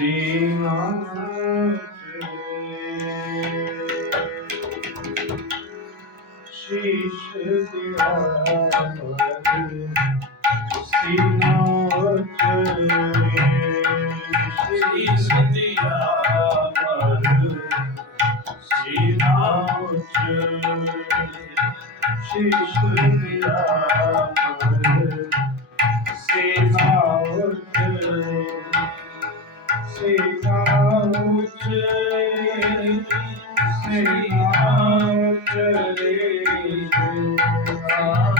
sing on She should be Krishna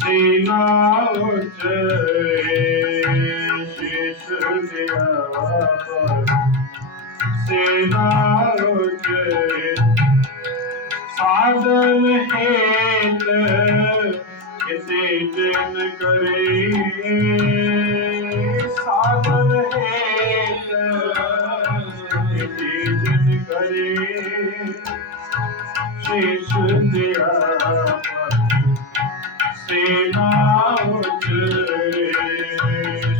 ਸੀਨਾ ਉਚਰੇ ਸ਼ੀਸ਼ ਦਿਆ ਪਰ ਸੀਨਾ ਉਚਰੇ ਸਾਧਨ ਹੇਤ चैन करे। साधन है चैन करे। शेष दिया सेना उचरे।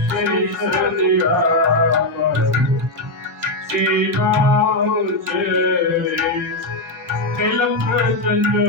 शेष दिया सेना उचरे। तिलक चलो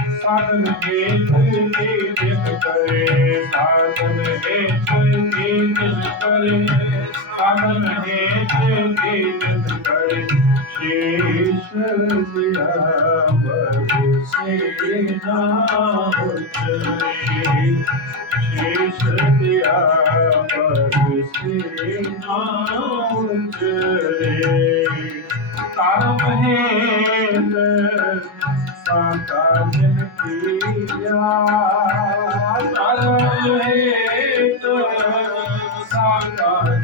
साधन के करे, साधन है धरती जिस करे, साधन करे। शेष दिया चले। शेष दिया से ना ਉਚਰੇ ਕਰਮ ਹੇਤ ਸਾਕਾ ਜਨ ਕੀਆ। ਕਰਮ ਹੇਤ ਸਾਕਾ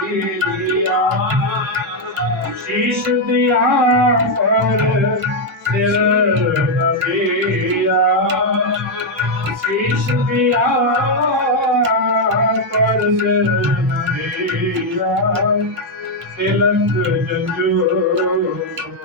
ਕੀਆ। ਸ਼ੀਸ਼ ਦਿਆ ਪਰ ਸਿਰ ਨਦੀਆ ਸ਼ੀਸ਼ ਦਿਆ ਪਰ ਸਿਰ ਨਦੀਆ ਤਿਲਕ ਜੰਜੂ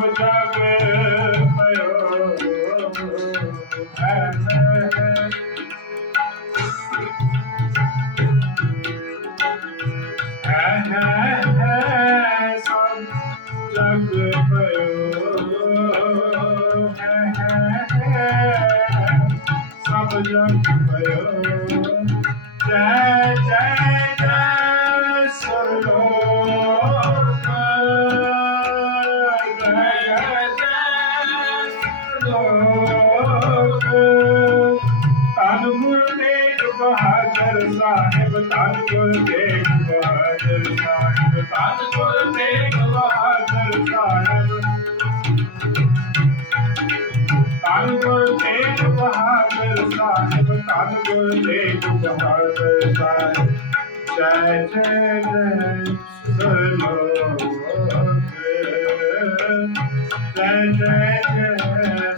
I'm Rama Jagat. ਸਰਲੋਕ ਧੰਨ ਗੁਰ ਬਹਾਦਰ ਸਾਹਿਬ ਧੰਨ ਗੁਰ ਬਹਾਦਰ ਸਾਹਿਬ ਧੰਨ ਗੁਰ ਬਹਾਦਰ ਸਾਹਿਬ ਧੰਨ ਗੁਰ ਬਹਾਦਰ ਸਾਹਿਬ ਧੰਨ ਗੁਰ ਬਹਾਦਰ ਸਾਹਿਬ ਜੈ ਜੈ ਜੈ ਸਰਲੋਕ ਜੈ ਜੈ ਜੈ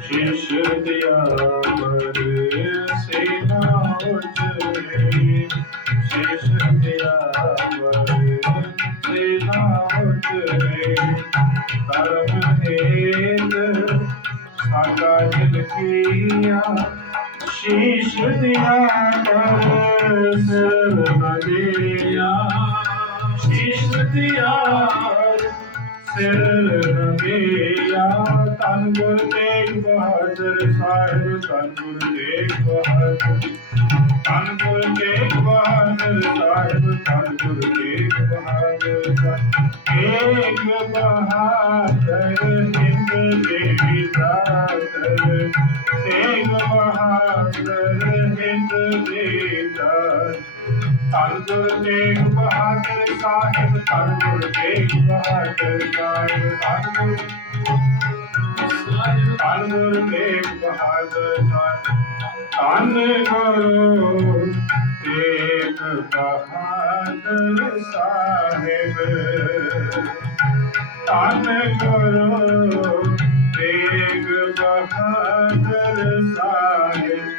ਸ਼ੀਸ਼ ਦਿਆ ਪਰ ਸੇਨਾ ਉਜਰੇ ਸ਼ੀਸ਼ ਦਿਆ ਪਰ ਸੇਨਾ ਉਜਰੇ ਕਰਮ ਹੇਤ ਸਾਗਾ ਜਨ ਕੀਆ ਸ਼ੀਸ਼ ਦਿਆ ਪਰ ਸਿਰ ਦਿਆ ਸ਼ੀਸ਼ ਦਿਆ ਸਿਰ ਰੰਗਿਆ ਤਨ ਗੁਰ ਤੇਗ ਬਹਾਦਰ ਸਾਹਿਬ ਤਨ ਗੁਰ ਤੇਗ ਬਹਾਦਰ। ਤਨ ਗੁਰ ਤੇਗ ਬਹਾਦਰ ਸਾਹਿਬ ਤਨ ਗੁਰ ਤੇਗ ਬਹਾਦਰ ਸਾਹਿਬ। ਤੇਗ ਬਹਾਦਰ ਸਾਹਿਬ ਧੰਨ ਗੁਰ ਤੇਗ ਬਹਾਦਰ ਸਾਹਿਬ ਧੰਨ ਗੁਰ ਧੰਨ ਗੁਰ ਤੇਗ ਬਹਾਦਰ ਸਾਹਿਬ ਧੰਨ ਗੁਰੂ ਤੇਗ ਬਹਾਦਰ ਸਾਹਿਬ ਧੰਨ ਗੁਰੂ ਤੇਗ ਬਹਾਦਰ ਸਾਹਿਬ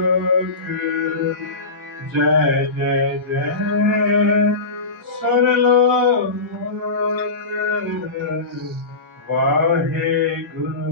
जय जय जय सरलोक वाहे गुरु